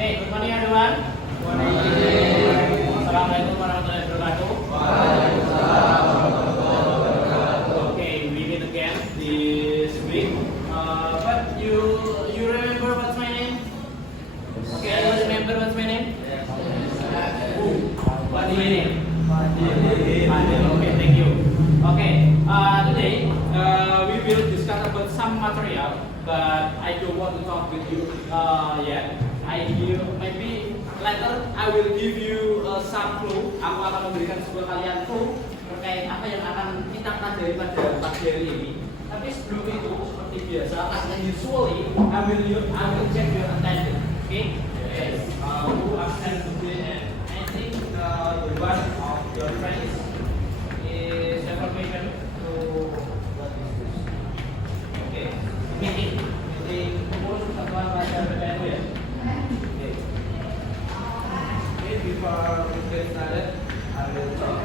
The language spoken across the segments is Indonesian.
Okay, good morning everyone. Assalamualaikum warahmatullahi wabarakatuh. Okay, we meet again this week. But you remember what's my name? Okay, you remember what's my name? What's my name? Fadil. Okay, thank you. Okay, today we will discuss about some material, but I don't want to talk with you yet. Maybe later I will give you some clue. Aku akan memberikan sebuah kalian clue terkait apa yang akan kita pelajari pada pagi hari ini. Tapi sebelum itu, seperti biasa, as usually, I will check your attendance. Okay? Yes. Who absent today? And I think the one of your friends is information to what is this? Okay. Meeting pengurus Persatuan Pelajar PPNU ya. Okay. Before we get started, I will talk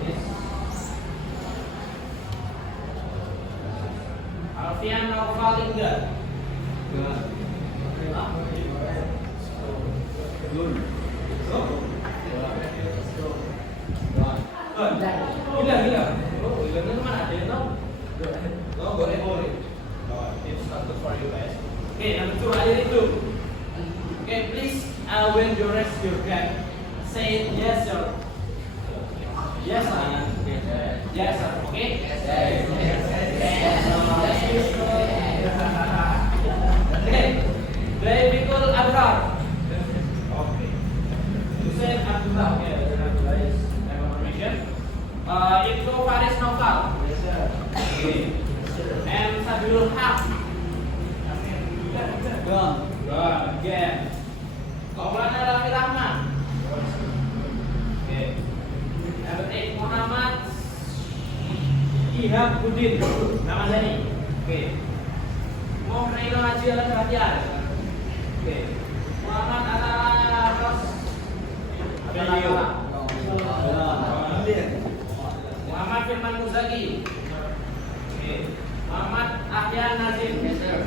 this. Alfian Naufal enggak? Gila. Oh, gila itu mana ada yang tahu? Boleh. It's not good for you guys. Okay, number 2, I need to. Okay, please, when you raise your hand, say yes sir. Yes sir. Yes sir. Okay. Okay. Rafiqul Abrar. Okay. Hussein Abdullah. Okay, Abdullah is information. Ibnu Faris Naufal. Yes sir. Okay. M Sabilul Haq. Gone. Again. Maulana Rafi Rahman. Okay. Number 8, Muhammad Ihab Budin. Nama Zani. Okay. Muhammad Haji Al Perhatian. Okay. Muhammad Atas Abelio. Muhammad Firman Muzaki. Okay. Muhammad Ahyan Nazim. Yes sir.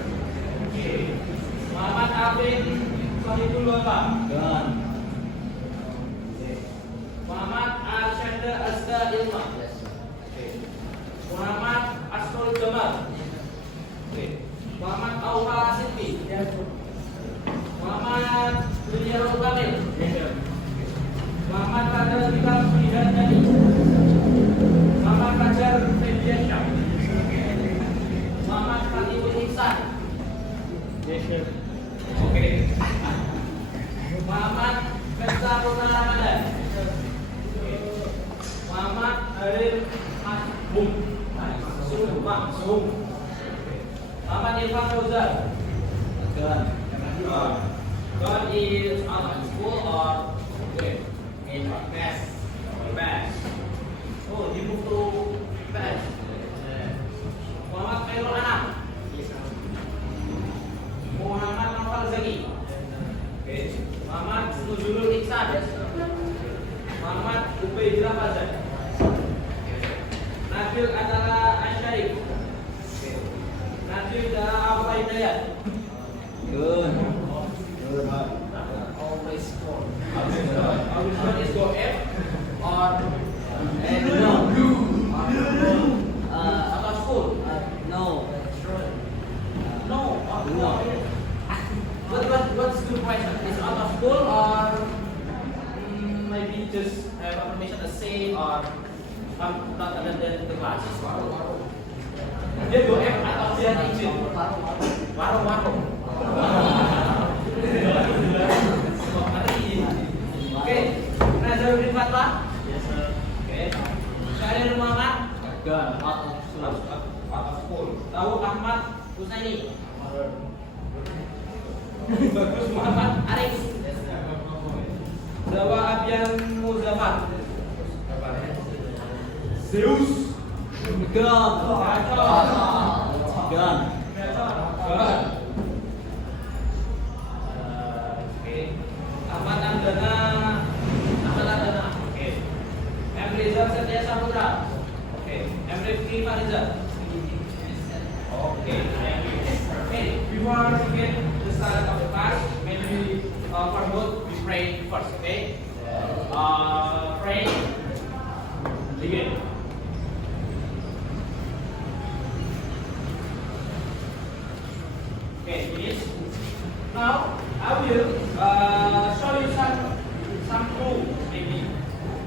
Okay. Muhammad Afin Sohibul Wapa. Done. Okay. Muhammad Arsyanda Azda Ilma. Yes sir. Okay. Muhammad Asrul Jamal. Okay. Muhammad Aura Sidki. Yes sir. Muhammad Dunyarul Kamil. Yes sir. Muhammad Fadil Bikal Suhidan Dani. Muhammad Fajar Fediasyah. Muhammad Fatihul Ihsan. Yes sir. Okay. Muhammad Festaruna Ramadan. Okay. Muhammad Arif Mahbub. Maksum. Muhammad Irfan Fauzan. God is out of school or okay. In best. Oh, he moved to best. Muhammad Khairul Anam. Muhammad Nawfal Zaki. Okay. Muhammad Nuzulul Iksan. Muhammad Ubaidillah Fazal. Nabil Atala Asyarif. Okay. Nabil Dara Abu Hidayat. Good. Always go. Always one is go F or no. Out of school. No. What's the question? Is out of school or maybe just have information to say or not attend the classes? Dia go F atau dia izin? Warung. Oke, Nazarudin Fatwa? Yes sir. Oke. Syahrir Muhammad? Out of school. Tahu Ahmad Husaini? Bagus Muhammad Arif. Dawa Abian Muzafar. Zeus. Gun. Oke. Ahmad Andana. Oke. M. Rizal Setia Saputra. Oke. M. Rifki Fariza. Oke. Before we get the start of the class, maybe for both, we pray first, okay? Pray, begin. Okay, finish. Now, I will show you some clues, maybe.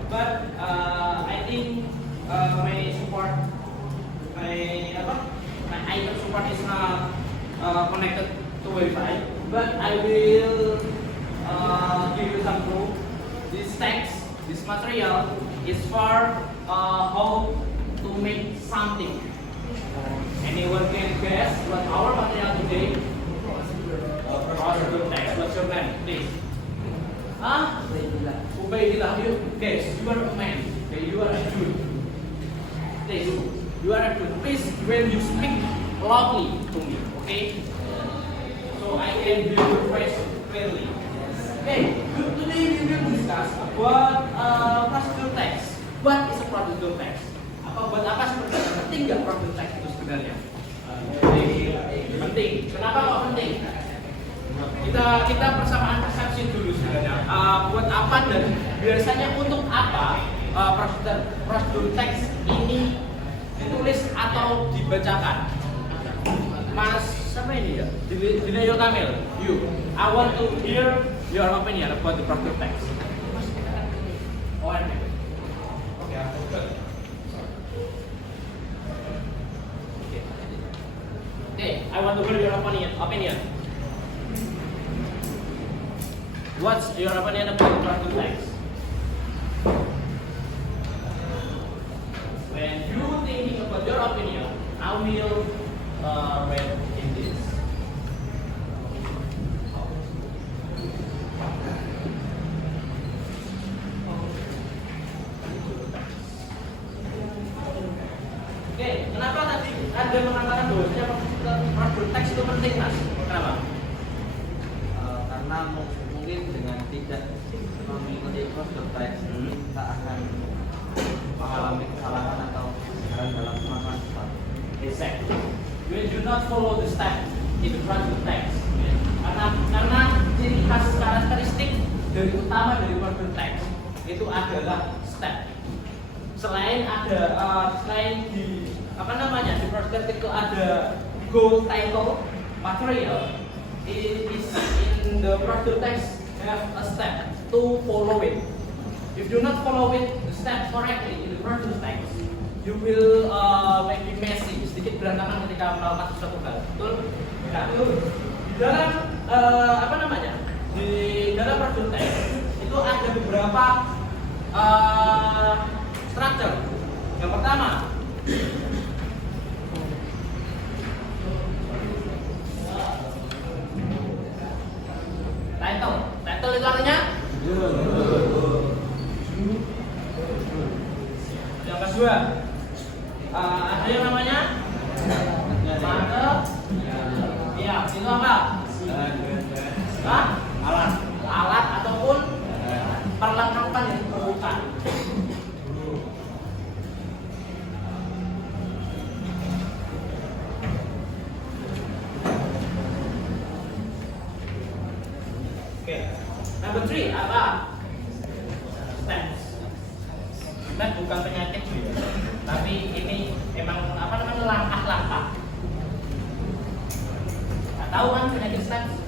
But I think my support, my item support is not connected to Wi-Fi. But I will give you some clue. This text, this material is for how to make something. Anyone can guess what our material today? Prosedur text. What's your name, please? Ubaidillah. You guess. You are a man. Okay, you are a Jew. Please, you are a Jew. Please, when you speak loudly to me, okay? So I can hear your voice clearly. Okay, today we will discuss about prosedur text. What is a prosedur text? Buat apa sebenarnya? Penting nggak prosedur text itu sebenarnya? Penting. Kenapa kok penting? Kita persamaan persepsi dulu sebenarnya. Buat apa dan biasanya untuk apa prosedur teks ini ditulis atau dibacakan? Mas, siapa ini ya? Dinayo Kamil, you. I want to hear your opinion about the prosedur text. Oh, okay, I want to hear your opinion. What's your opinion about the prosedur text? When you thinking about your opinion, I will read in this. Oke, kenapa tadi Anda mengatakan bahwa prosedur teks itu penting, Mas? Kenapa? Karena mungkin dengan tidak mengikuti prosedur teks kita akan mengalami kesalahan atau kesalahan dalam pemahaman sesuatu. Exactly. You do not follow the step in the prosedur text. Karena ciri khas karakteristik dari utama dari prosedur text itu adalah step. Selain di di prosedur text itu ada goal title material. It is in the prosedur text have a step to follow it. If you do not follow it the step correctly in the prosedur text, you will maybe messy, sedikit berantakan ketika melakukan sesuatu hal. Betul? Nah, di dalam di dalam prosedur text itu ada beberapa structure. Yang pertama, title itu artinya yang kedua ada yang namanya marker. Iya, itu apa? Alat ataupun perlengkapan yang diperlukan. Number 3 apa? Steps. Step bukan penyakit juga, tapi ini emang langkah-langkah. Tahu kan penyakit steps?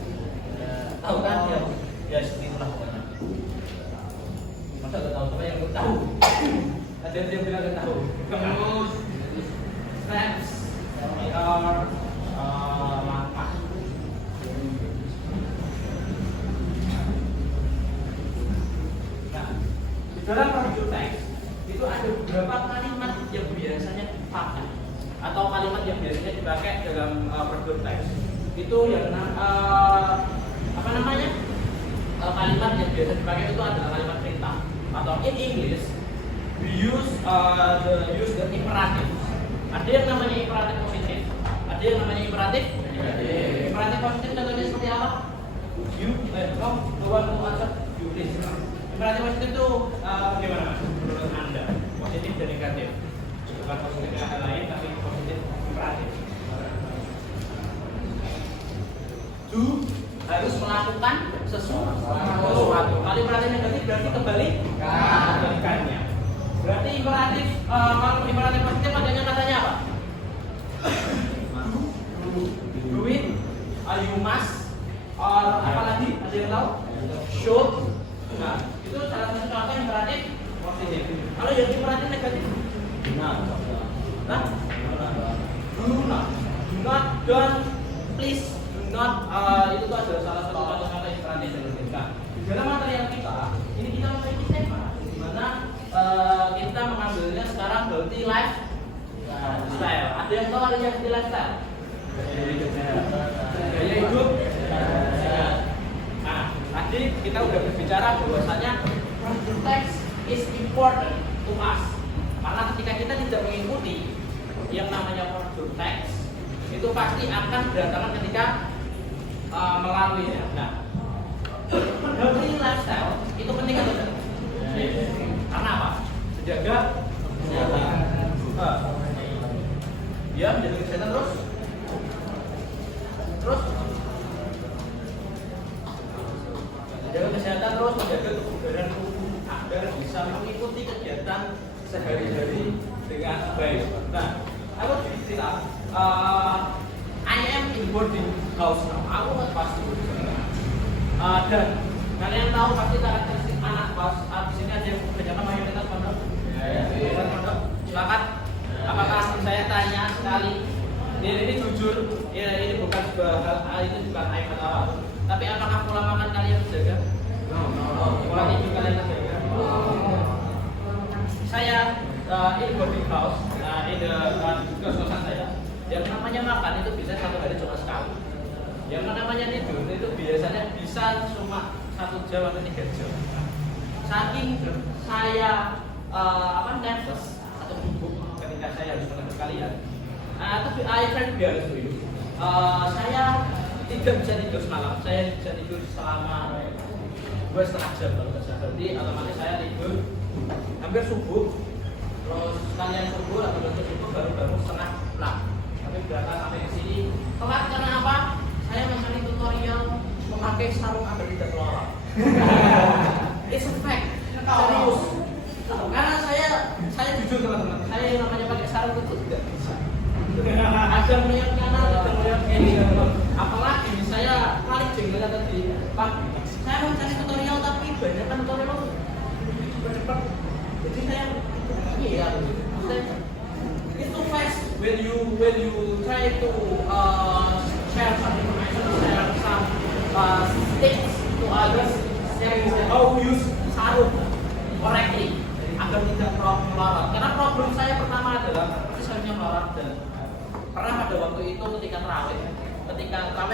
Tahu kan? Ya seperti itulah pokoknya. Masa nggak tahu? Apa yang nggak tahu? Ada yang bilang nggak tahu. Terus steps are langkah. Dalam prosedur teks itu ada beberapa kalimat yang biasanya dipakai atau kalimat yang biasanya dipakai dalam prosedur teks. Itu yang kalimat yang biasa dipakai itu adalah kalimat perintah atau in English we use the imperative. Ada yang namanya imperatif positif, ada yang namanya imperatif negatif. Imperatif positif contohnya seperti apa? You, the one who answer you please. Imperatif positif itu bagaimana Mas? Menurut Anda positif dan negatif, bukan positif yang lain tapi positif imperatif. Do harus melakukan sesuatu. Kalau imperatif negatif berarti kebalikannya. Berarti imperatif kalau imperatif positif adanya katanya apa? Do it, you must, or apa lagi? Ada yang tahu? Should. Nah, itu salah satu contoh imperatif positif. Kalau yang imperatif negatif? Nah, do not, don't, please, do not. Itu tuh adalah salah satu contoh-contoh imperatif negatif. Nah, di dalam material kita, ini kita memiliki tema di mana kita mengambilnya sekarang berarti lifestyle. Ada yang tahu artinya lifestyle? Gaya hidup. Nah, tadi kita udah berbicara bahwasanya procedure text is important to us. Karena ketika kita tidak mengikuti yang namanya procedure text, itu pasti akan berantakan ketika melaluinya. Nah, healthy lifestyle itu penting atau tidak? Karena apa? Menjaga kesehatan. Dia menjaga kesehatan terus menjaga kesehatan terus menjaga kebugaran tubuh agar bisa mengikuti kegiatan sehari-hari dengan baik. Nah, aku cerita, I am in boarding house now. Aku pasti dan kalian tahu pasti karakteristik anak kos. Di sini ada yang kebanyakan mayoritas pondok. Pondok. Silakan. Apakah saya tanya sekali? Ini jujur, ya, ini bukan sebuah hal, itu bukan aib atau apa. Tapi apakah pola makan kalian terjaga? Pola tidur kalian terjaga? Saya in boarding house, ini kos-kosan saya. Yang namanya makan itu bisa satu hari cuma sekali. Yang namanya tidur itu biasanya bisa cuma 1 jam atau 3 jam. Saking saya nervous atau gugup ketika saya harus menegur kalian. Tapi I can be honest with you. Saya tidak bisa tidur semalam. Saya bisa tidur selama 2,5 jam kalau nggak salah. Berarti otomatis saya tidur hampir subuh. Terus kalian subuh atau subuh baru setengah 6. Tapi berangkat sampai ke sini telat karena apa? Saya mencari tutorial memakai sarung agar tidak melorot. It's a fact. Serius. Karena saya jujur teman-teman, saya yang namanya pakai sarung itu tidak bisa. Ada melihat kanan, ada melihat kiri. Apalagi saya paling jengkel tadi, Pak. Saya mencari tutorial tapi banyak kan tutorial cepat. Jadi saya it's too fast when you try to share some information, share some tips to others, sharing how to use sarung correctly agar tidak melorot. Karena problem saya pertama adalah sarungnya melorot dan pernah pada waktu itu ketika terawih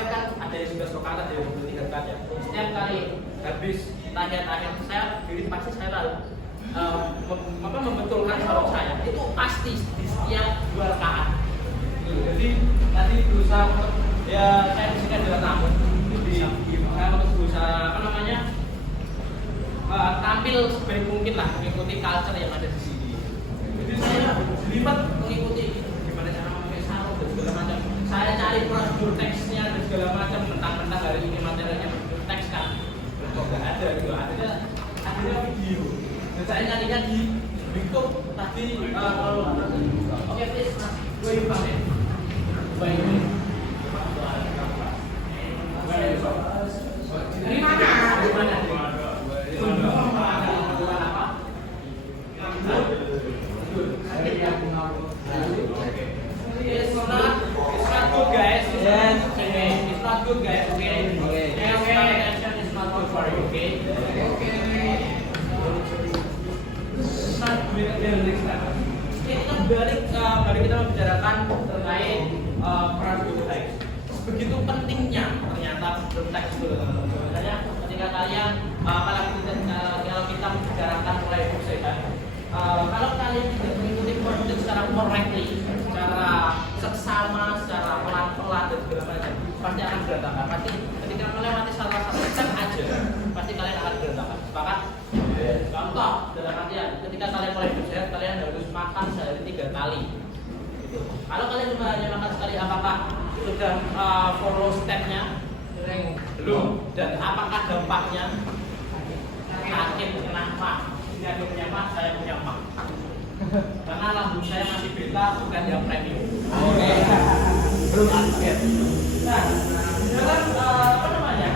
kan ada yang 11 rakaat, ada yang 23 rakaat ya. Setiap kali habis tahiyat saya diri pasti saya lalu membetulkan sarung saya itu pasti di setiap 2 rakaat. Jadi tadi berusaha untuk saya di sini adalah tamu. Saya untuk berusaha tampil sebaik mungkin lah mengikuti culture yang ada di sini. Jadi saya jelimet mengikuti gimana cara memakai sarung dan segala macam. Saya cari prosedur teksnya dan segala macam. Mentang-mentang hari ini materialnya prosedur teks kan, kok nggak ada gitu. Akhirnya video. Dan saya nyarinya di YouTube tadi. Oke, please, gue pakai. Baik. Dari mana? Dari mana? It's not good guys. Yes. It's not good guys. Okay. Attention is not good for you. Okay. Start with the next time. Kita balik kita membicarakan terkait prosedur teks. Begitu pentingnya ternyata prosedur teks itu sebenarnya ketika kalian apalagi kalau kita membicarakan mulai sehat. Kalau kalian tidak mengikuti prosedur secara correctly, secara seksama, secara pelan-pelan dan segala macam, pasti akan berantakan. Pasti ketika melewati salah satu step aja, pasti kalian akan berantakan. Sepakat? Contoh dalam artian, ketika kalian mulai bersehat, kalian harus makan sehari 3 kali. Gitu. Kalau kalian cuma hanya makan sekali, apakah sudah follow stepnya? Belum. Dan apakah dampaknya? Sakit kenapa? Tidak ada punya mak, saya punya mak. Karena lambung saya masih beta, bukan yang premium. Oke. Belum upgrade. Nah, dalam apa namanya?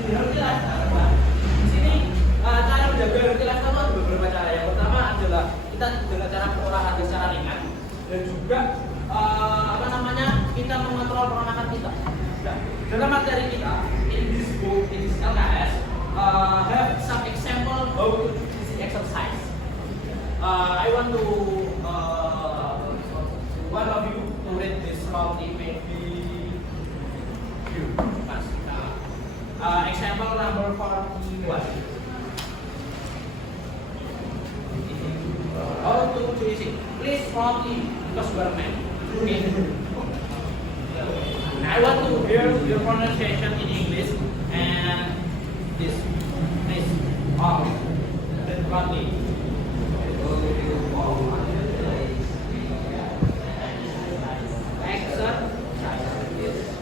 Hercules. Di sini cara menjaga Hercules itu ada beberapa cara. Yang pertama adalah kita dengan cara berolahraga secara ringan dan juga apa namanya? Kita mengontrol pernafasan kita. Nah, dalam materi kita in this book, in this LKS, have some example how to do this exercise. I want to one of you to read this probably maybe you. Mas. Example number 41. How to choose it? Please probably because we are men. Okay. I want to hear your pronunciation in English and this. Please. Read probably.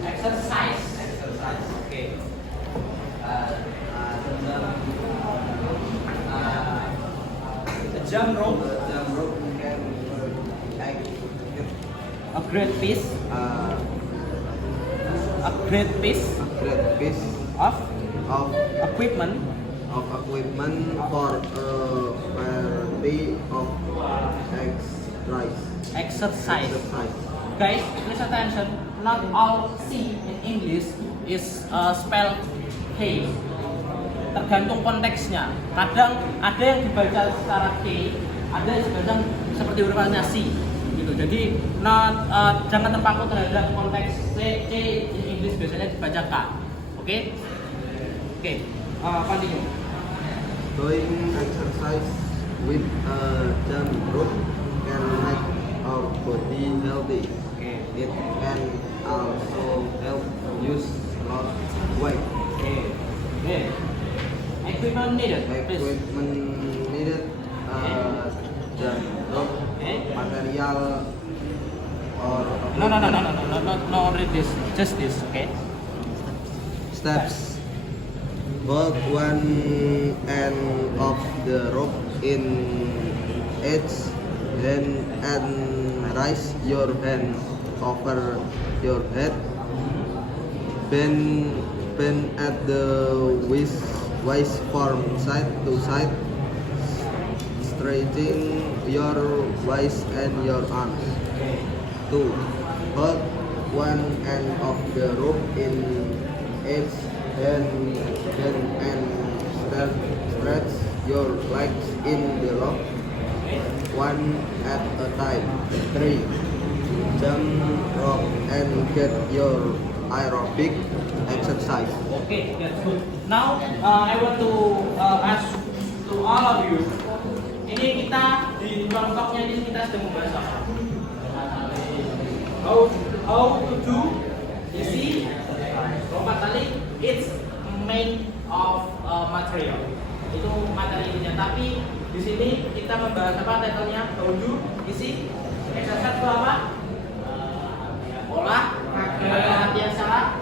Exercise. Okay. Jump rope. Can A great piece. A great piece great piece of of equipment equipment for a variety of exercise. exercise. Guys, please attention. Not all C in English is spelled K. Tergantung konteksnya. Kadang ada yang dibaca secara K, ada yang dibaca seperti urutannya C. Gitu. Jadi jangan terpaku terhadap konteks C in English biasanya dibaca K. Oke? Oke. Continue. Doing exercise with a jump rope can make our body healthy. Okay. It can also help use lost weight. Okay. Equipment needed, please. Equipment needed, jump rope, material, or No, read this. Just this, okay? steps. Hold one end of the rope in each hand and raise your hand over your head. Bend at the waist from side to side, stretching your waist and your arms. 2. Hold one end of the rope in each hand and stretch your legs in the lock, one at a time. 3. Jump rope and get your aerobic exercise. Okay, that's good. Now, I want to ask to all of you. Ini kita di kelompoknya ini kita sedang membahas apa? How to do easy lompat tali. It's made of material. Itu materialnya. Tapi di sini kita membahas apa title-nya? How to easy exercise itu apa? Latihan secara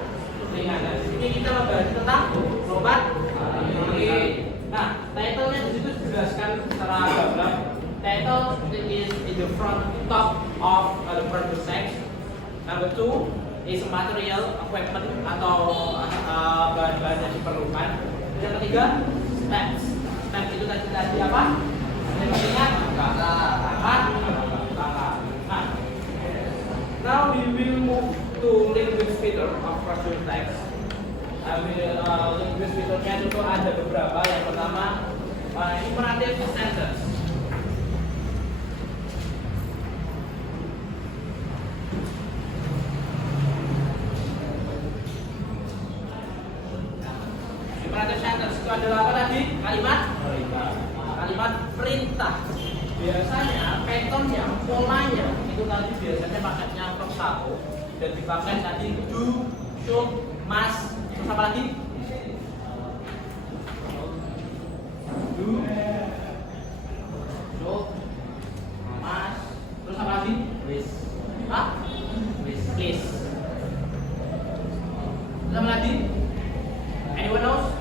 ringan. Ini kita membahas tentang lompat. Oke. Nah, title-nya di situ dijelaskan secara gamblang. Title is in the front top of the first section. Number 2 is material equipment atau bahan-bahan yang diperlukan. Yang ketiga, steps. Steps itu tadi apa? Yang ingat Nah, now we will move to language feature of Russian text. Language feature-nya itu ada beberapa. Yang pertama, imperative sentence. Imperative sentence itu adalah apa tadi? Kalimat perintah. Biasanya patternnya, polanya itu tadi biasanya pakainya untuk satu dan dipakai tadi do, should, must, terus apa lagi? Do, should, must, terus apa lagi? Please. Terus apa lagi? Anyone else?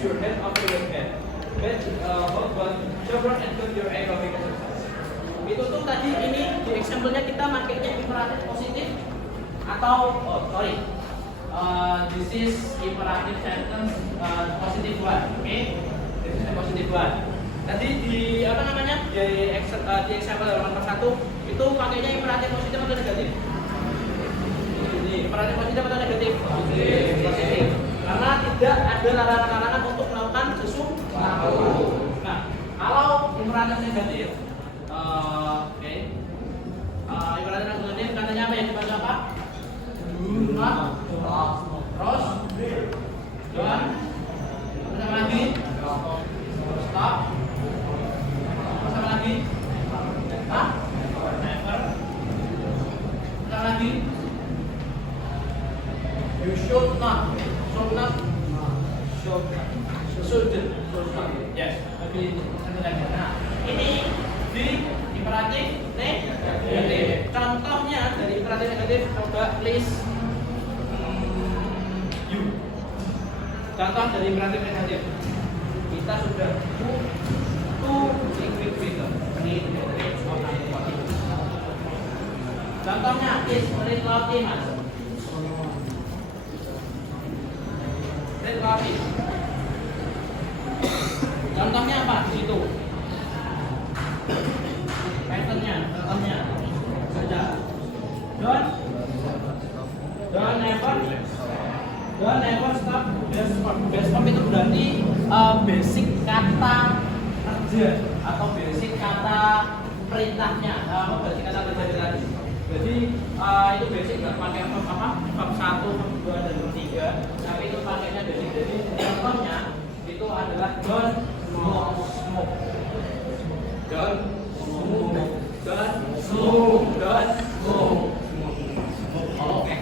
your head over your head. But chevron and put your aerobic exercise. Itu tuh tadi ini di example-nya kita makainya imperatif positif atau this is imperative sentence positive one, okay? This is a positive one. Tadi di apa namanya di example halaman 1 itu pakainya imperatif positif atau negatif? Imperatif positif atau negatif? Positif. Karena tidak ada larangan-larangan untuk melakukan sesuatu. Nah, kalau imperatif negatif, oke. Imperatif negatif katanya apa yang dibaca apa? Do not terus dan apa lagi? Stop. Apa lagi? Never. Apa lagi? You should not. Yes. Nah, ini di imperatif negatif. Contohnya dari imperatif negatif, coba please. You. Contoh dari imperatif negatif. Kita sudah to equip with. Contohnya is read loudly mas. Read loudly. Contohnya apa di situ? Patternnya, contohnya. Saja. Don't never stop. Base itu berarti basic kata kerja atau basic kata perintahnya. Basic kata kerja tadi. Jadi itu basic nggak pakai verb apa? Verb 1, verb 2 dan verb 3. Tapi itu pakainya basic. Jadi contohnya itu adalah don't smoke. Don't smoke. Oke.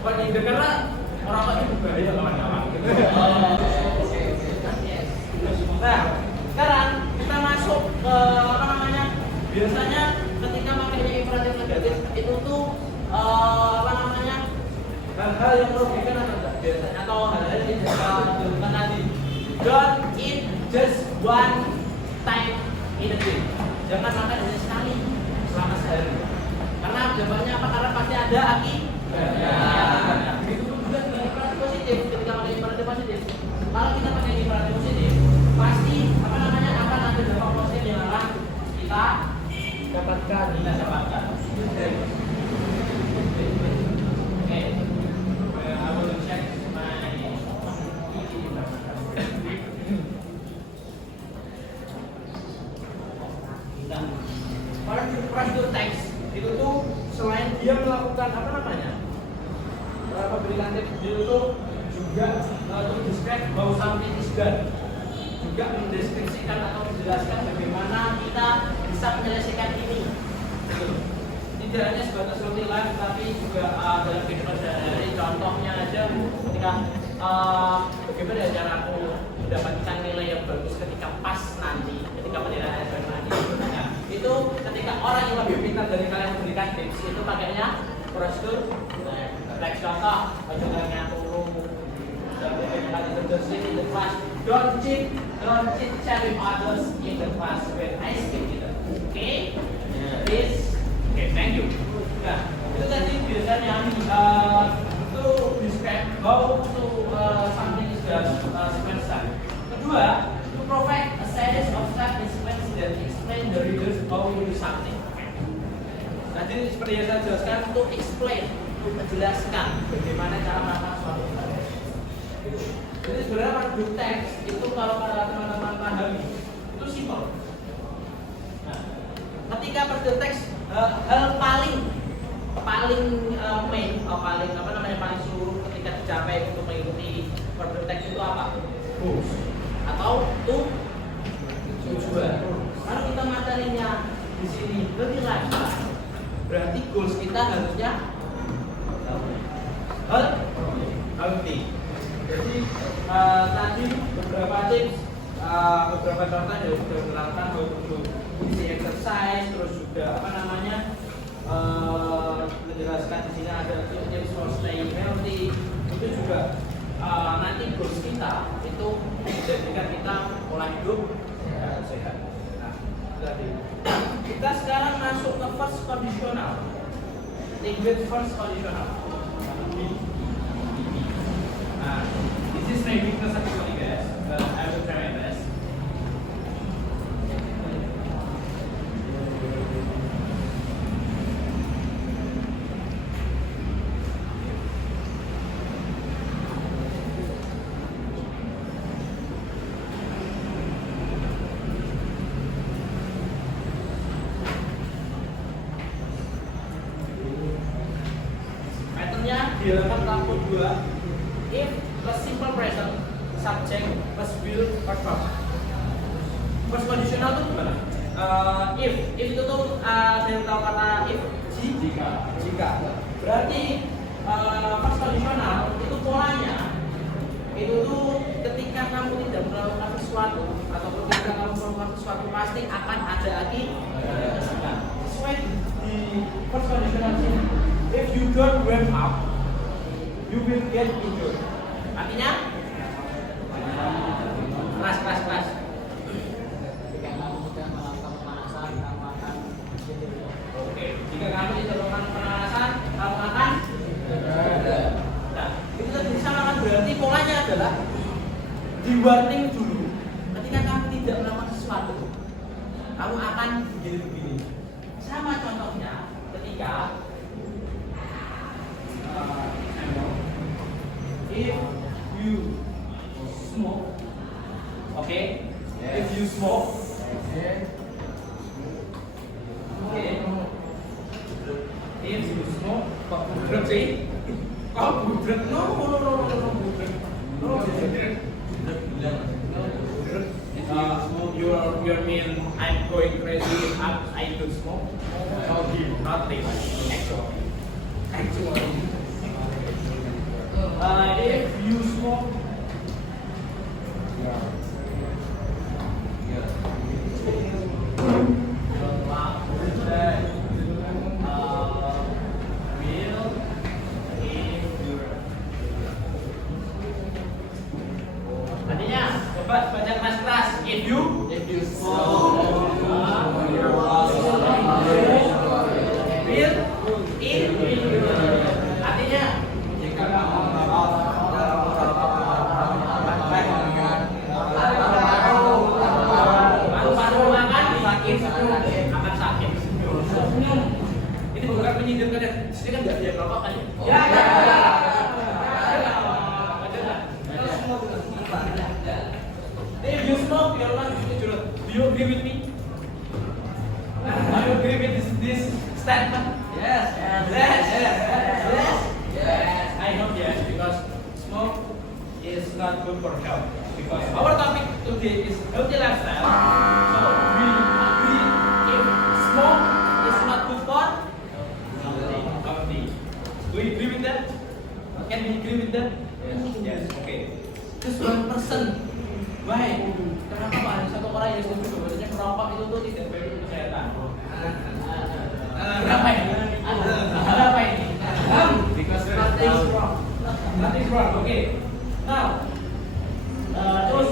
Kok ini karena orang kok itu bahaya kawan-kawan. Nah, sekarang kita masuk ke apa namanya? Biasanya ketika makanya imperatif negatif itu tuh apa namanya? Hal-hal yang merugikan atau enggak biasanya atau hal-hal yang tidak dilakukan tadi. Don't eat just one time in a day. Jangan makan hanya sekali selama sehari. Karena jawabannya apa? Karena pasti ada itu juga dengan imperatif positif. Ketika pakai imperatif positif, kalau kita pakai imperatif positif, pasti apa namanya akan ada dampak positif yang akan kita dapatkan. Oke. I will check my First text itu tuh selain dia melakukan apa namanya pemberian tips itu tuh juga to describe how something is done, juga mendeskripsikan atau menjelaskan bagaimana kita bisa menyelesaikan ini. Tidak hanya sebatas rutinan tapi juga dalam kehidupan sehari-hari. Contohnya aja ketika bagaimana ya cara aku mendapatkan nilai yang bagus ketika pas nanti ketika penilaian SMA nanti. Itu ketika orang yang lebih pintar dari kalian memberikan tips itu pakainya prosedur teks contoh bagaimana turun dan bagaimana introduction in the class. Don't chit chat with others in the class when I speak it. Okay? This. Okay, thank you. Nah, itu tadi biasanya to describe how to something is done sequence. Kedua, to provide a series of step sequence that explain the readers how you do something. Nanti seperti yang saya jelaskan untuk explain, untuk menjelaskan bagaimana cara melakukan suatu hal. Jadi sebenarnya pada teks itu kalau para teman-teman pahami itu simpel. Nah, ketika pada teks hal paling main, paling apa namanya paling seluruh ketika dicapai untuk mengikuti pada teks itu apa? Goals atau tujuan. Kalau kita materinya di sini lebih lancar, berarti goals kita harusnya healthy. Jadi tadi beberapa tips, beberapa contoh yang sudah dilakukan untuk isi exercise, terus juga apa namanya menjelaskan di sini ada tips for staying healthy. Itu juga with first conditional. This is my weakness actually, guys, but I will try my best. Di halaman 62, if plus simple present, subject plus will plus verb. First conditional itu gimana? If itu tuh saya tahu kata if jika. Berarti first conditional itu polanya itu tuh ketika kamu tidak melakukan sesuatu atau ketika kamu melakukan sesuatu pasti akan ada lagi. Sesuai di first conditional ini, if you don't warm up, you will get injured. Artinya kelas. Jika kamu tidak melakukan pemanasan, kamu akan cedera. Oke, jika kamu tidak melakukan pemanasan, kamu akan cedera. Nah, itu tadi disamakan berarti polanya adalah di warning dulu. Ketika kamu tidak melakukan sesuatu, kamu akan begini. Sama contohnya ketika if you smoke, okay? If you smoke, if you smoke, kok budrek sih? Kok budrek? No, budrek. You mean I'm going crazy if I don't smoke? Not really. Actually. If you smoke, artinya coba baca keras-keras. If you smoke, artinya jika akan sakit. Ini bukan penyindir kan ya? Di sini kan nggak dia merokok kan ya? If you smoke, your lungs is injured. Do you agree with me? Do you agree with this statement? Yes. I know yes, because smoke is not good for health. Because our topic today is healthy lifestyle. So we agree if smoke is not good for healthy. Do you agree with that? Can we agree with that? Yes. Okay. Just one person. Baik. Kenapa Pak? Ada satu orang yang setuju bahwasanya merokok itu tuh tidak baik untuk kesehatan. Kenapa ini? Kenapa ini? Because nothing is wrong. Nothing is wrong. Okay. Now, terus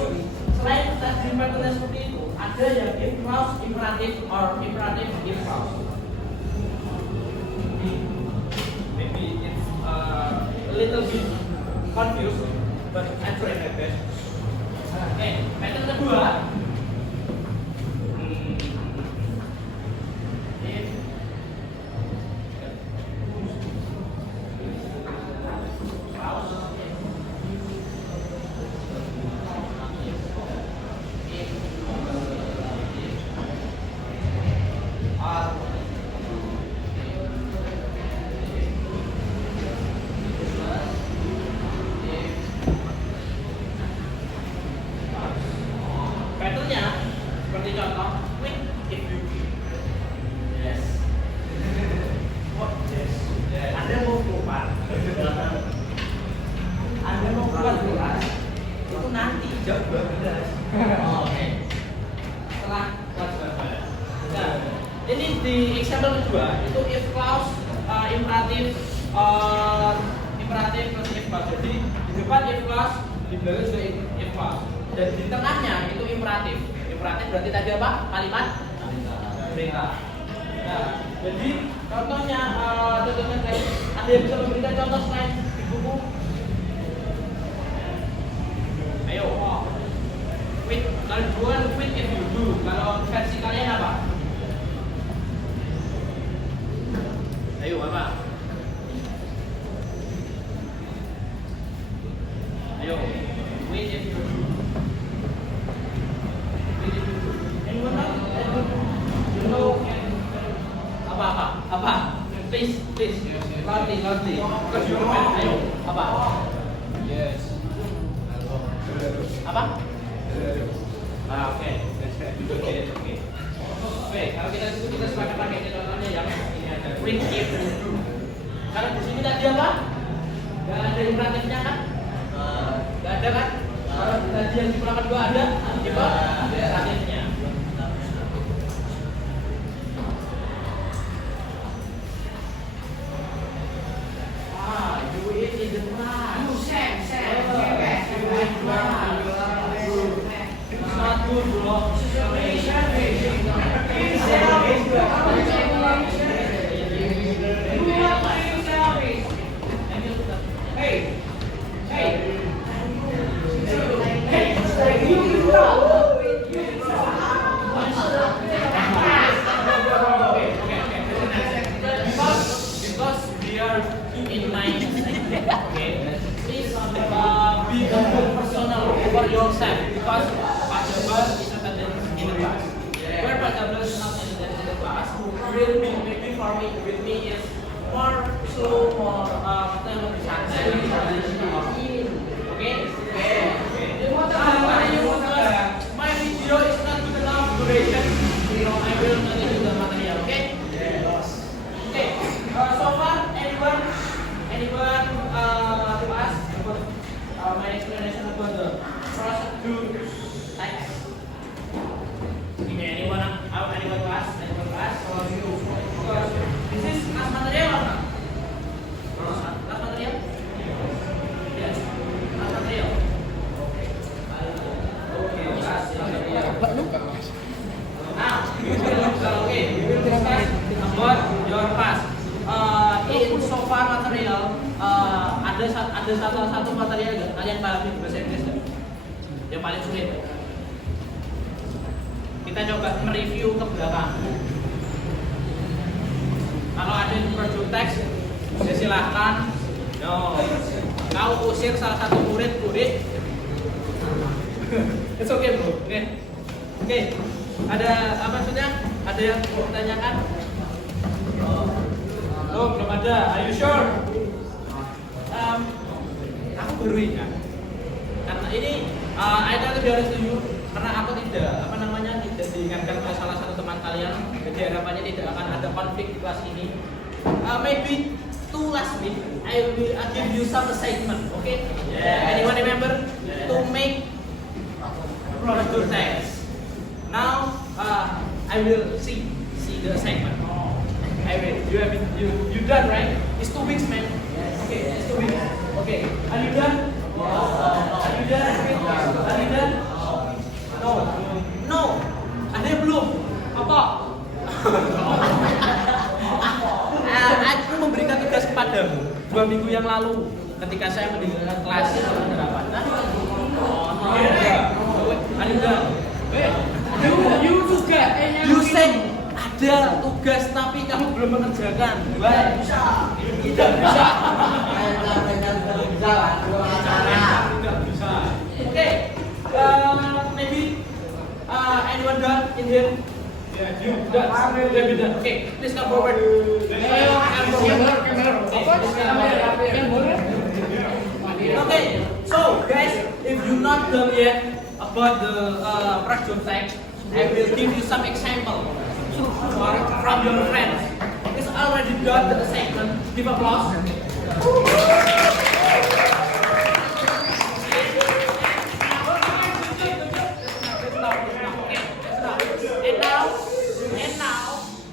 selain tadi pertanyaan seperti itu, ada yang if clause imperative or imperative if clause. Maybe it's a little bit confused, but I try my best. Oke, pattern kedua. Patternnya seperti contoh, wait if you yes. What yes? Anda mau keluar, Anda mau keluar kelas itu nanti jam 12. Oke. Setelah kelas 12. Nah, ini di example kedua itu if clause imperatif plus if clause. Jadi di depan if clause, di belakang juga if clause. Dan di tengahnya itu imperatif. Imperatif berarti tadi apa? Kalimat perintah. Nah, Jadi contohnya kayak ada yang bisa memberikan contoh selain di buku? Ayo. Quit. Kalau jual quit if you do. Kalau versi kalian apa? Ayo apa? Ayo. Quit if you do. Quit if you do. Anyone know? You know? Apa? Please. Loudly. Because you know. Ayo. Apa? Yes. Apa? Oke. Oke, kalau kita itu kita sepakat pakai contohnya yang ini ada print if you. Kalau di sini tadi apa? Gak ada imperatifnya kan? Gak ada kan? Kalau tadi yang di belakang dua ada, di bawah ada imperatifnya. You eat in the class. You Sam. It's not good, bro. Because we are in mind, okay? Please be personal over yourself because Pak Jabal is attendant in the class. Where Pak Jabal is not attendant in the class, will be maybe for me with me is more slow, more santai. Okay? My video is not good enough duration. I will not do the material. Okay? Okay. So far, anyone to ask about my explanation about the procedure text? Anyone to ask? Because this is class material or not? Class material? Yes. Class material. Okay. Now, we will discuss about your class. In so far material, ada satu material nggak kalian pahami di bahasa Inggris nggak? Yang paling sulit. Kita coba mereview ke belakang. Kalau ada yang project text, ya silahkan. No, kau usir salah satu murid. It's okay bro. Oke. Ada apa maksudnya? Ada yang mau ditanyakan? Oh, belum ada. Are you sure? Aku baru ingat. Karena ini, I don't to be honest to you, karena aku tidak diingatkan oleh salah satu teman kalian. Jadi harapannya tidak akan ada konflik di kelas ini. Maybe to last week, I will give you some assignment. Okay? Yeah. Anyone remember to make procedure text? Now, I will see the assignment. I will. You done, right? It's 2 weeks, man. Okay, it's 2 weeks. Okay. Are you done? Are you done? No. Ada yang belum? Apa? Aku memberikan tugas kepadamu 2 minggu yang lalu ketika saya meninggalkan kelas penerapan. Are you done? You juga. You said ada tugas tapi kamu belum mengerjakan. Tidak bisa. Okay. Maybe anyone done in here? Yeah, you done. Okay, please come forward. Okay, so guys, if you're not done yet about the project text, I will give you some example from your friends. It's already done the assignment. Give applause.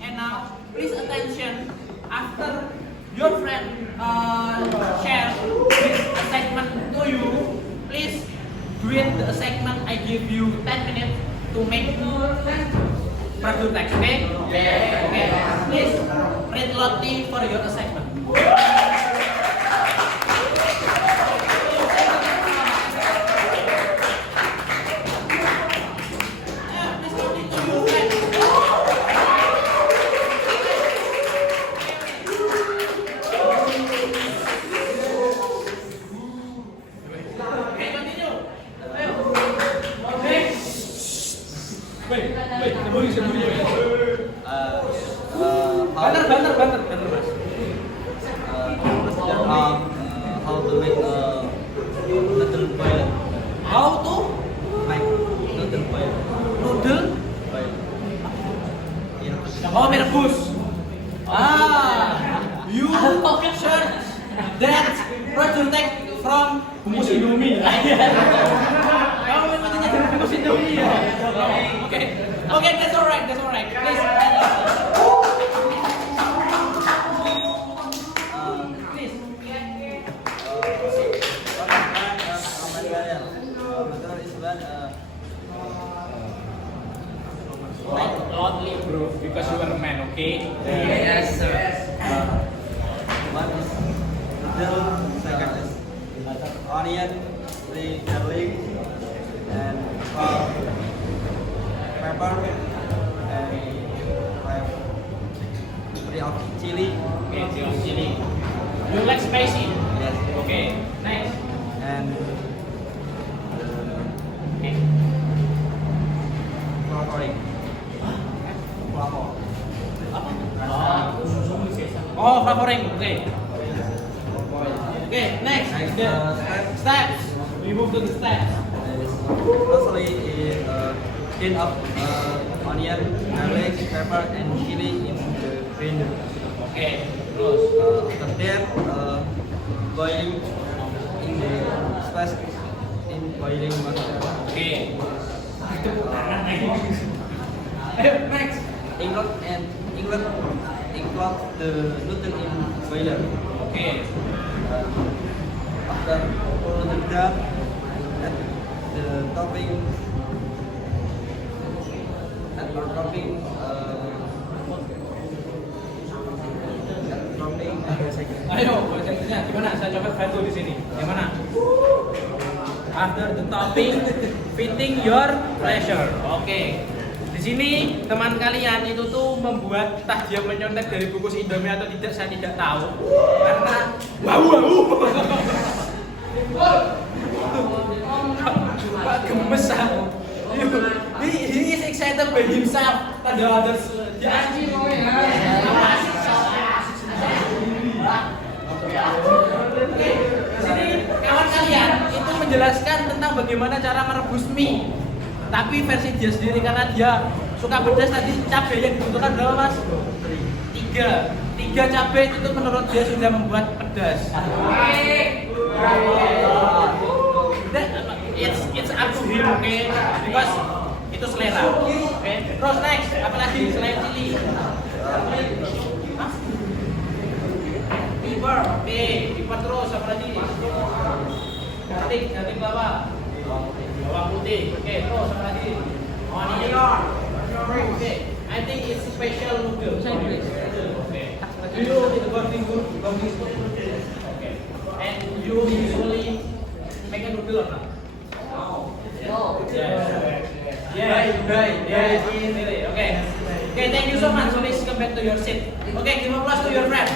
And now, please attention. After your friend share this assignment to you, please read the assignment. I give you 10 minutes to make procedure text, okay? Okay. Please read loudly for your assignment. Banter, Mas. How to make noodle boil. How to Make noodle boil. noodle? Boil. Oh, merebus. You search that procedure text from Bungkus Indomie. Kamu memangnya dari Bungkus Indomie ya? Okay, that's alright. Please. Loudly, bro, because you are a man, okay? Yes, sir. One is noodle, second is onion, three garlic, and pepper, and five three of chili. Okay, chili. You like spicy? Yes. Okay, nice. And Okay. flavoring. Flavor. Oh, flavoring. Okay. Okay, next. Next, Steps. We move to the steps. Firstly, tin of onion, garlic, pepper, and chili in the grinder. Okay. Terus. After that, boiling in the space in boiling water. Okay. Next. Include the noodle in boiler. Okay. After noodle done, add the topping. Add our topping. Ayo, bahasanya gimana? Saya coba bantu di sini. Gimana? After the topping, fitting your pleasure. Oke. Di sini teman kalian itu tuh membuat entah dia menyontek dari bungkus Indomie atau tidak, saya tidak tahu. Karena gemes ah. He is excited by himself. Tanda others. Janji mau ya. Oke, di sini kawan kalian itu menjelaskan tentang bagaimana cara merebus mie. Tapi versi dia sendiri karena dia suka pedas, tadi cabai yang dibutuhkan berapa, Mas? 3 cabai itu menurut dia sudah membuat pedas. It's up to him, okay? Because itu selera. Okay? Terus next, apa lagi selain chili? Pepper, oke. Pepper terus apa lagi? Garlic bawah. Bawang putih, oke. Terus apa lagi? Onion. Oke. I think it's special noodle. Okay. Do you eat garlic spoon? Okay. And you usually make a noodle or not? Yes. Really. Okay. Okay, thank you so much. So please come back to your seat. Okay, give applause to your friend.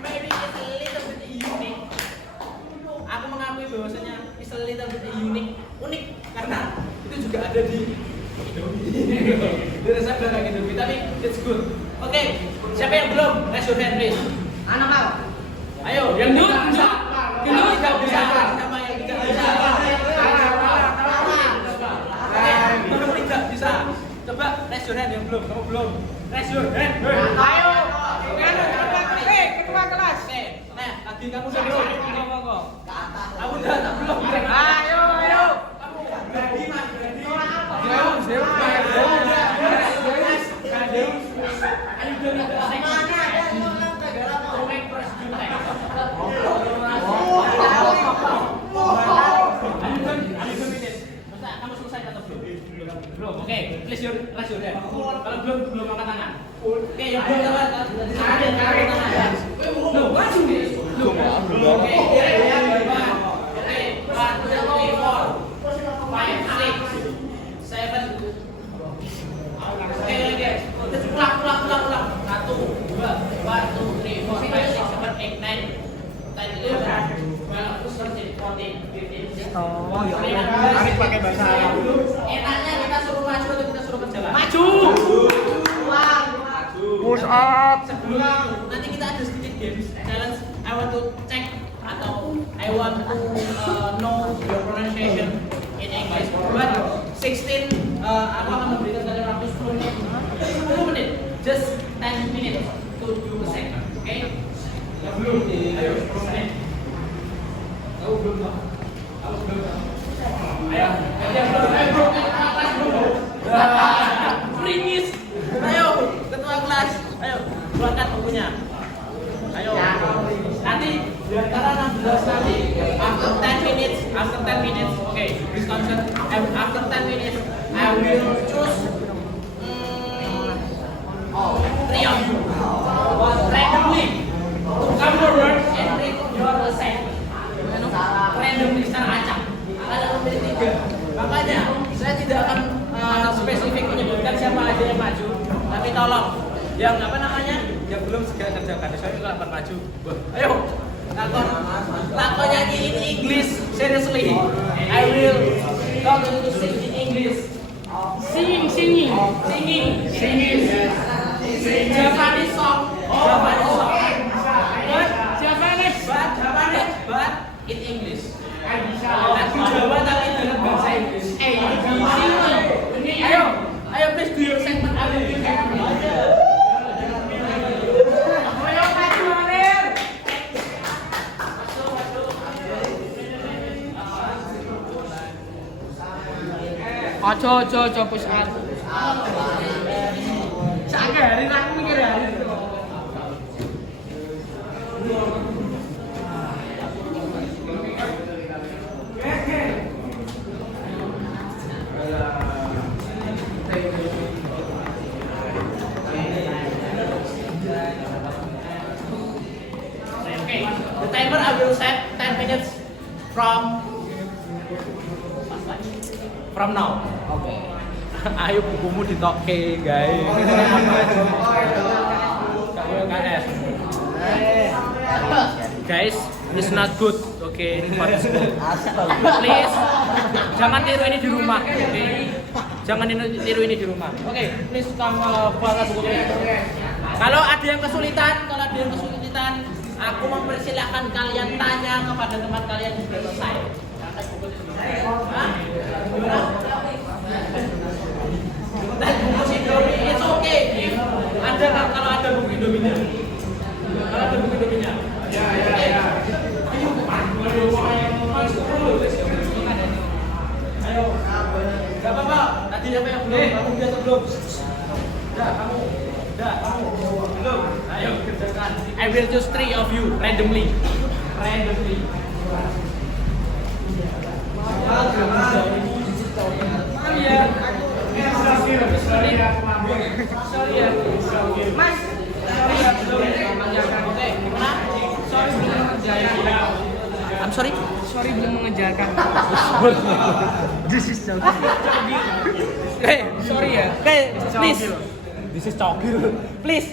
Maybe it's a little bit unique. Aku mengakui bahwasanya it's a little bit unique, unik karena itu juga ada di Indomie. Di resep belakang Indomie, tapi it's good. Okay, siapa yang belum? Raise your hand, please. Anak kau. Ayo, yang gendut tidak bisa. Siapa yang tidak bisa? Kamu tidak bisa. Coba raise your hand yang belum. Kamu belum. Raise your hand. Ayo. Ketua kelas. Nah, lagi kamu sudah belum? Kamu udah tak belum? Ayo. Kamu berani mas, berani. Ayo 14, 15. Oh, ya. Harus pakai bahasa Arab. Enaknya kita suruh maju atau kita suruh berjalan? Maju. Pulang. Push up. Sebelum nanti kita ada sedikit games challenge. I want to check atau I want to know your pronunciation in English. But 16, aku akan memberikan kalian waktu 10 menit. 10 menit, just 10 minutes to do the second. Okay? Yang belum, ayo 10 menit. Aku belum. Ayo, yang belum, kelas dulu. Ringis. Ayo, ketua kelas. Ayo, keluarkan bukunya. Ayo. Nanti di antara 16 nanti after 10 minutes, okay, this concert after 10 minutes I will choose 3 of you randomly to come forward and read your assignment. Randomly secara acak. Kalian memilih 3. Makanya saya tidak akan spesifik menyebutkan siapa aja yang maju, tapi tolong yang apa namanya yang belum segera kerjakan. Saya juga akan maju. Ayo, lakonnya in English. Seriously, I will talk to sing in English. Singing. Japanese song. Japanese, but in English. Lagu Jawa tapi dalam bahasa Inggris. Ayo please do your segment. I will give you. Ojo push up. Sakit hari aku mikir hari itu. Okay, the timer I will set 10 minutes from now. Oke. Ayo bukumu ditokke, guys. KS. Guys, it's not good. Okay, please jangan tiru ini di rumah. Okay? Jangan tiru ini di rumah. Okay, please come bawa buku ini. Kalau ada yang kesulitan, aku mempersilahkan kalian tanya kepada teman kalian yang sudah selesai. Dan buku Indomie, it's okay. Ada kalau ada buku Indominya. Ya. Ayo. Gak apa-apa. Tadi siapa yang belum? Kamu biasa belum? Kamu. Belum. Ayo kerjakan. I will choose 3 of you randomly. I'm sorry. Sorry belum mengejarkan. This is so Hey, sorry ya. okay, please. This is Cokil. Please,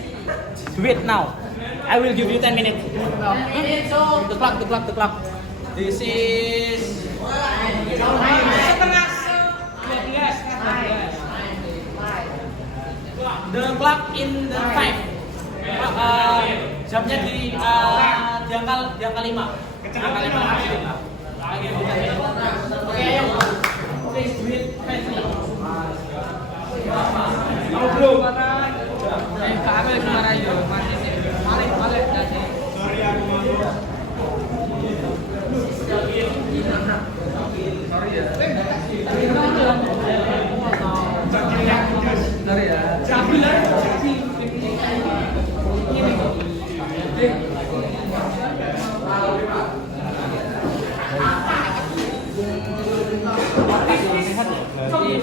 do it now. I will give you 10 minutes. The clock. This is setengah. The clock in the 5. Jamnya di angka 5. Angka 5. Oke, ayo. Please do it fastly. Kamu belum? Kak Abel gimana yo? Balik tadi. Sorry aku mabuk. Sorry ya. Sorry ya.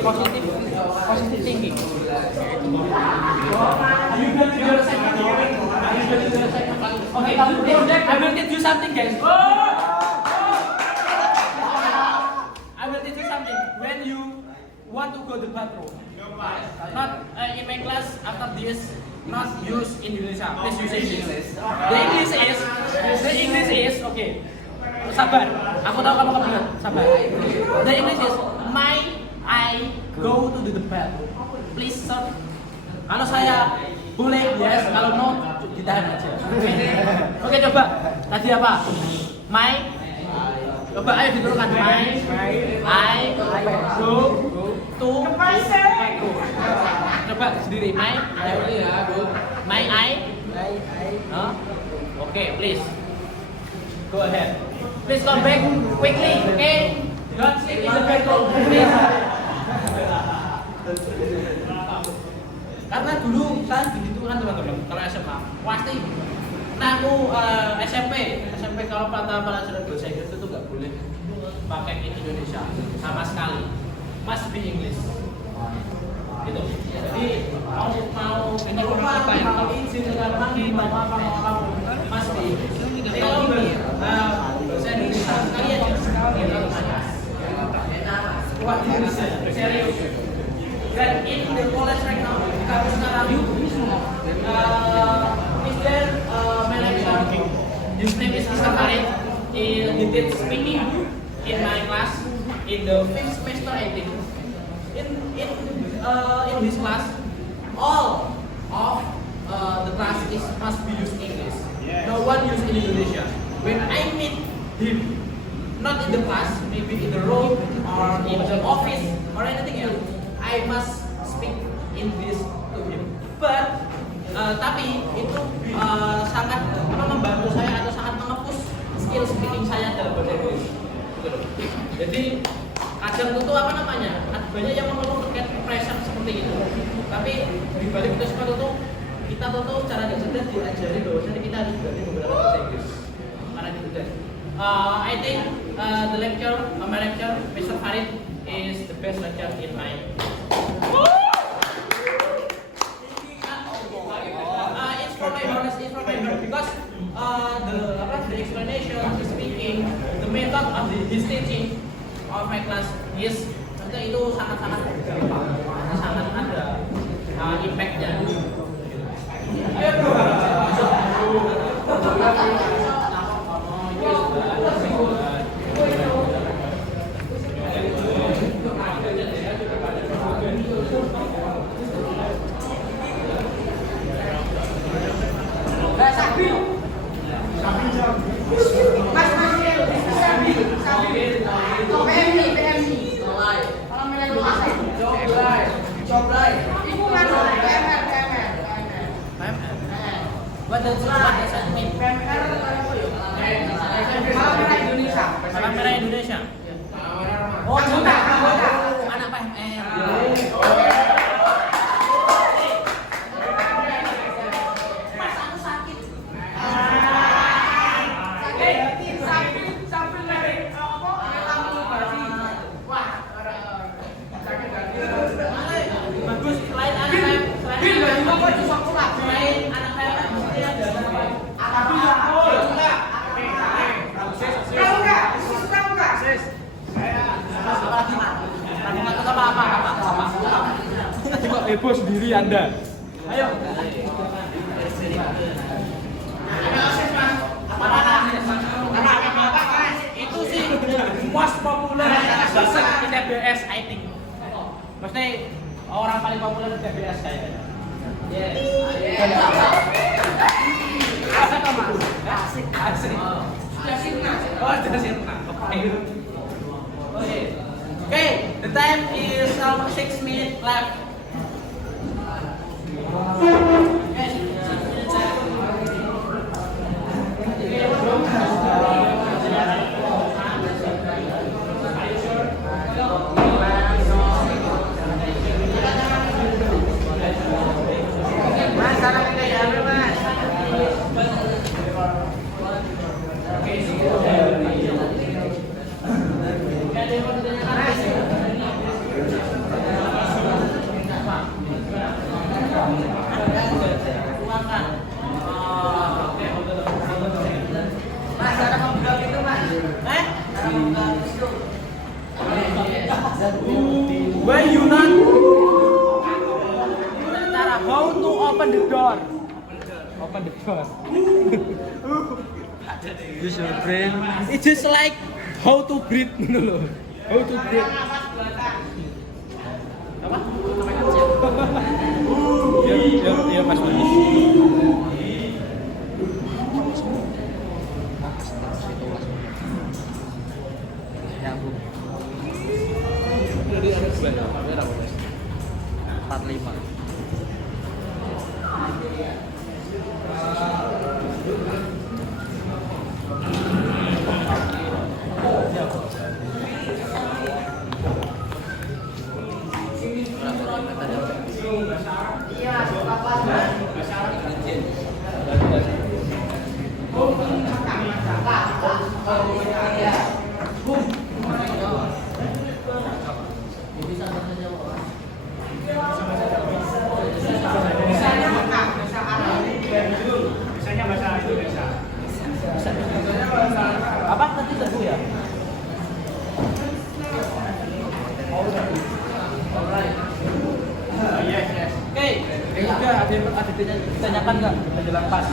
Positive thinking. Okay, I will teach you something, guys. I will teach you something. When you want to go to the bathroom, not in my class after this, not use Indonesia. Please use English. The English is okay. Sabar. Aku tahu kamu kebelet. Sabar. The English is may I go to the bathroom? Please sir. Kalau saya boleh yes, kalau no ditahan aja. Oke coba. Tadi apa? May. Coba ayo diturukan. May I go to. Coba sendiri. May I. Huh? Okay, please. Go ahead. Please come back quickly, okay? Don't sleep in the bedroom, please. Karena dulu saya begitu kan teman-teman, kalau SMA pasti. Nah aku SMP kalau pelajaran bahasa Inggris itu nggak boleh pakai Indonesia sama sekali, must be English. Gitu. Jadi mau dengar apa yang kalau izin dengan panggil mau apa must be English. Jadi kalau bahasa Indonesia sekalian kita tanya. What is serius? Dan in the college right now, kamu sekarang is there manager? His name is Mr. Farid. He did speaking in my class in the 5th semester I think. In this class, all of the class must be used English. No one use in Indonesia. When I meet him, not in the class, maybe in the room or in the office or anything else, I must speak English to him. But tapi itu sangat membantu saya atau sangat mengepus skill speaking saya dalam bahasa Inggris. Jadi kadang itu apa namanya? Banyak yang mengeluh terkait pressure seperti itu. Tapi di balik itu seperti itu kita tahu cara nggak cerdas diajari bahwasanya kita harus berani menggunakan bahasa Inggris. Karena gitu guys. I think the lecture, my lecture, Mr. Farid is the best lecture in my. It's for my bonus, because the explanation, the speaking, the method of his teaching of my class is itu sangat-sangat sangat ada impact-nya. What does that mean? Palang Merah Indonesia. Oh, anak PMR. Mas, aku sakit. Sakit lagi. Wah, bagus. Selain anak selain anak Tadi kok heboh sendiri Anda. Ayo. Itu sih most popular person in TBS I think. Maksudnya orang paling populer di TBS kayaknya. Yes. Asik apa? Asik. Sudah sirna. Oh, sudah sirna. Okay, the time is 6 minutes left. Mas, salam kita ya, Mas. Mas, ada pembuka gitu, Mas? Why you not? Cara how to open the door? Open the door. Use your brain. It's just like how to breathe gitu loh. How to breathe. Apa? Iya pas banget. Nyambung. Jadi ada berapa? 45. Misalnya bahasa Indonesia. Apa tadi tebu ya? Yes, yes. Oke, yang juga ada ditanyakan nggak menjelang pas?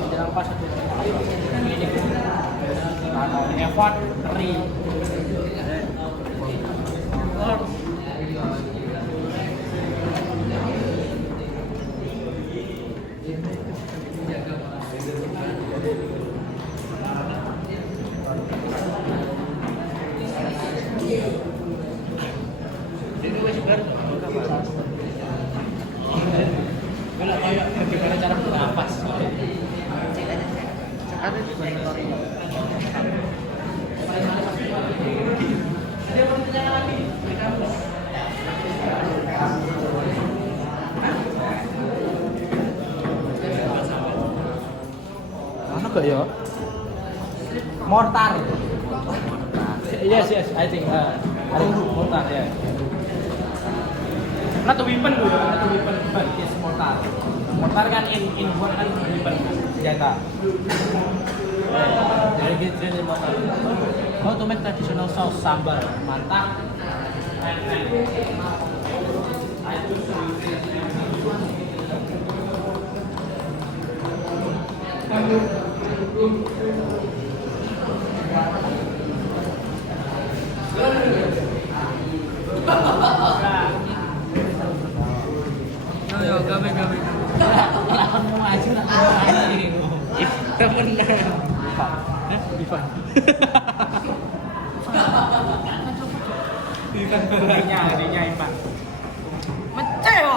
Menjelang pas itu. Ini effort, teri. Bagaimana cara bernapas? Ada di monitoring. Mana gak ya? Mortar. Yes, I think. Mortar ya. Not a weapon dulu, not a weapon, but it's mortar. Mortar kan in war kan weapon, senjata. Jadi jadi mortar. How to make traditional sauce sambal? Mantap. Ayo, gawe. Lawan mau maju nak anjing. Temen. Ivan. Harinya Ivan. Meceo.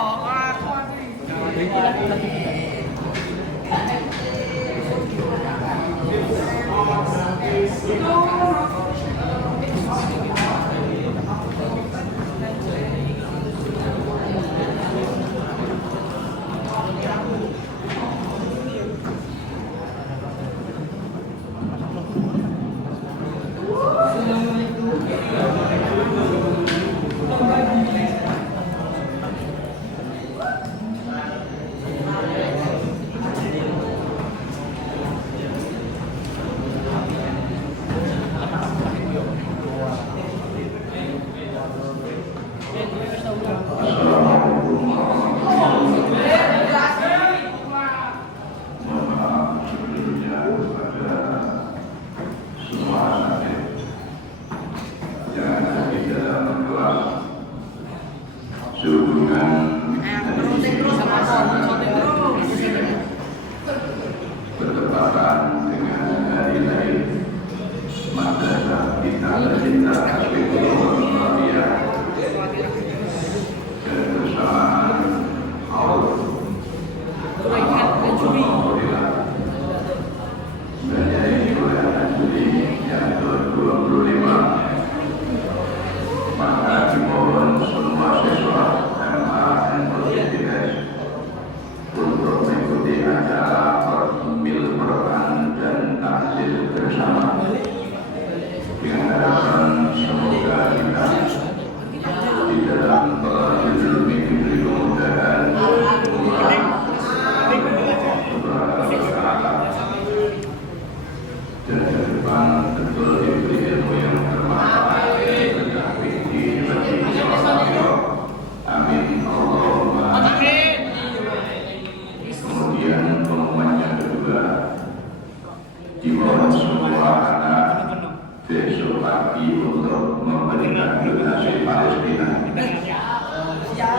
pagi untuk memberikan generasi Palestina.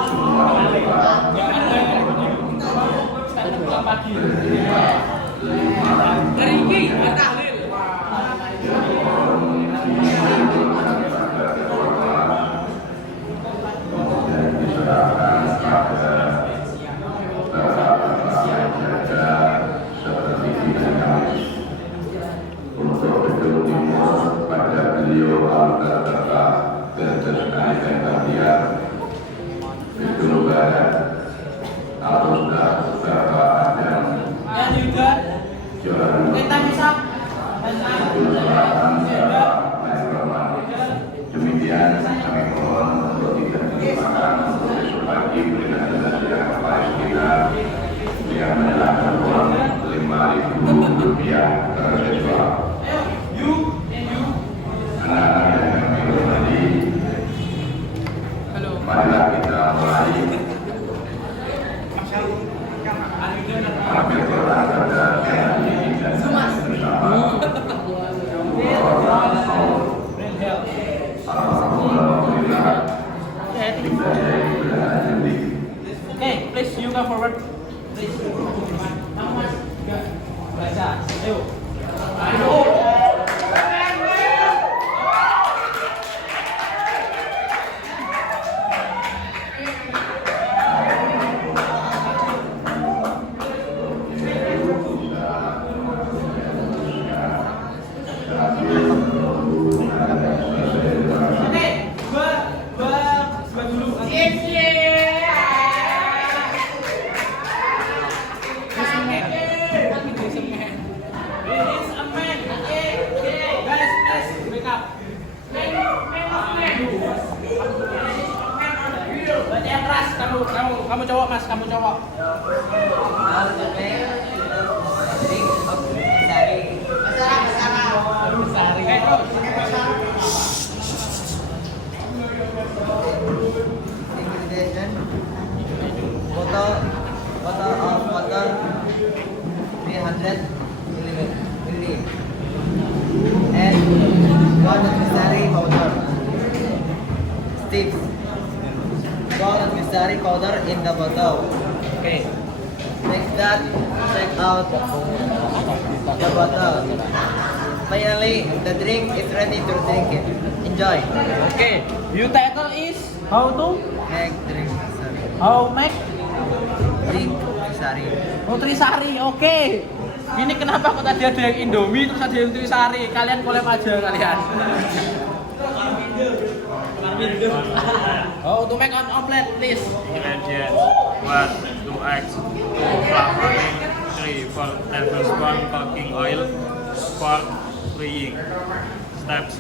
Semua tempat demikian kami mohon untuk tidak dilupakan besok pagi dengan generasi Palestina yang menyerahkan uang Rp5.000 ke siswa. Anak-anak yang kami hormati, marilah kita mulai ambil Quran pada hari ini dan bersama. Okay, please you go forward. Please. Baca. Ayo. Kamu cowok mas, kamu cowok. Bottle of water 300 ml and 1 necessary powder. Sticks. Salt necessary powder in the bottle. Okay. Next that, take out the bottle. Finally, the drink is ready to drink it. Enjoy. Okay. Your title is how to Make drink. how make Drink. Sorry. Nutrisari. Oke. Ini kenapa kok tadi ada yang Indomie terus ada yang Nutrisari? Kalian collab aja kalian. Oh, to make an omelet, please. Ingredients: 1. 2 eggs, 2 flavoring, 3. 4 tablespoon cooking oil, 4. Frying. Steps: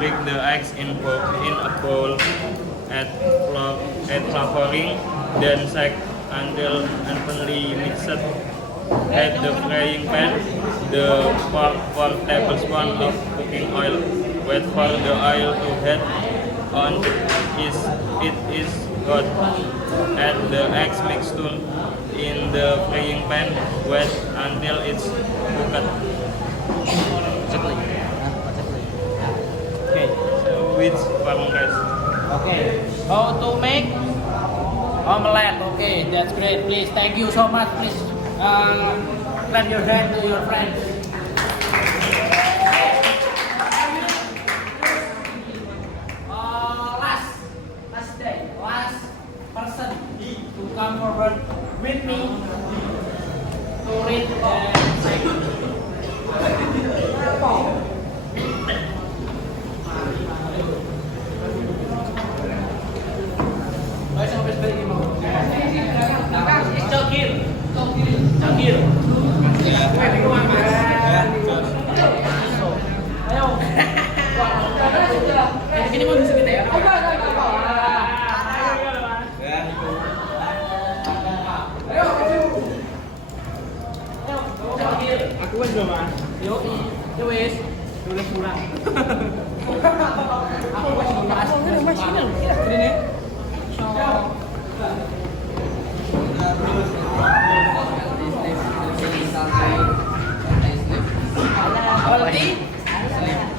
break the eggs in a bowl, add flavoring, then shake until evenly mixed. Add the frying pan, the 4 tablespoons of cooking oil. Wait for the oil to heat on it is hot. Add the eggs mixture in the frying pan. Wait until it's cooked. Okay. So which one guys? Okay. How to make omelet? Okay, that's great. Please, thank you so much. Please, clap your hand to your friends. Last person to come forward with me to read the second. Cokil. Ayo. Ini mau disebut ya? Aku kan belum mas. Yo, ya wes, boleh pulang. Aku masih mas. Ini.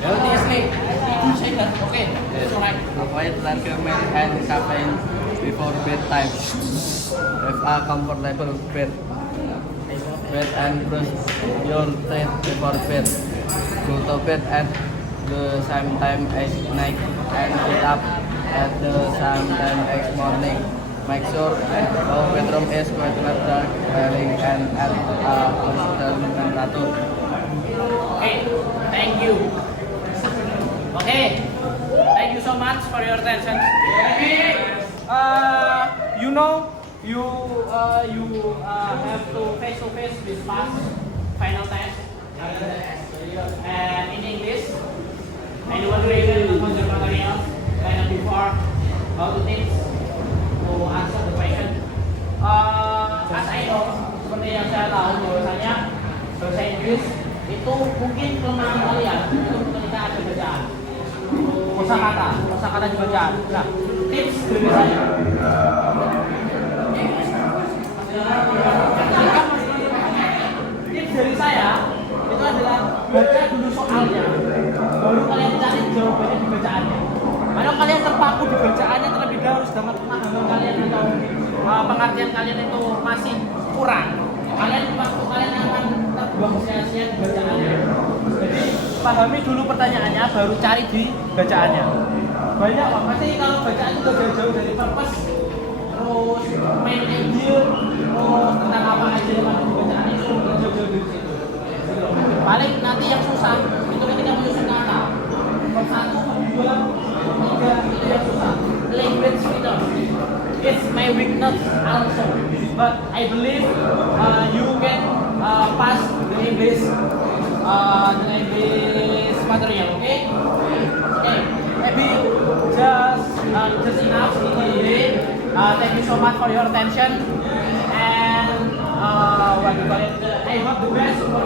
Healthy sleep. light recommend and caffeine before bedtime. Have a comfortable bed and brush your teeth before bed. Go to bed at the same time as night and get up at the same time as morning. Make sure your bedroom is quite dark, clean, and at a constant temperature. Okay, thank you. Okay, thank you so much for your attention. You know, you have to face this past final test. And in English, anyone read the material like before how to teach to answer the question? As I know, seperti yang saya tahu bahwasanya bahasa Inggris itu mungkin kelemahan kalian itu ketika ada bacaan, kosakata di bacaan. Nah, tips dari saya. Tips dari saya itu adalah baca dulu soalnya, baru kalian cari jawabannya di bacaannya. Kalau kalian terpaku di bacaannya terlebih dahulu, sedangkan pemahaman kalian atau pengertian kalian itu masih kurang, waktu kalian akan terbuang sia-sia di bacaannya. Jadi pahami dulu pertanyaannya, baru cari di bacaannya. Banyak kok, pasti kalau bacaan itu jauh-jauh dari purpose, terus main idea, terus tentang apa aja yang ada di bacaan itu jauh-jauh dari situ. Paling nanti yang susah itu ketika menyusun kata. Bab 1, bab 2, 3 itu yang susah. Language feature. It's my weakness also. But I believe you can pass the English material, okay? Okay. Maybe just enough today. Thank you so much for your attention and what do you call it? I hope the best for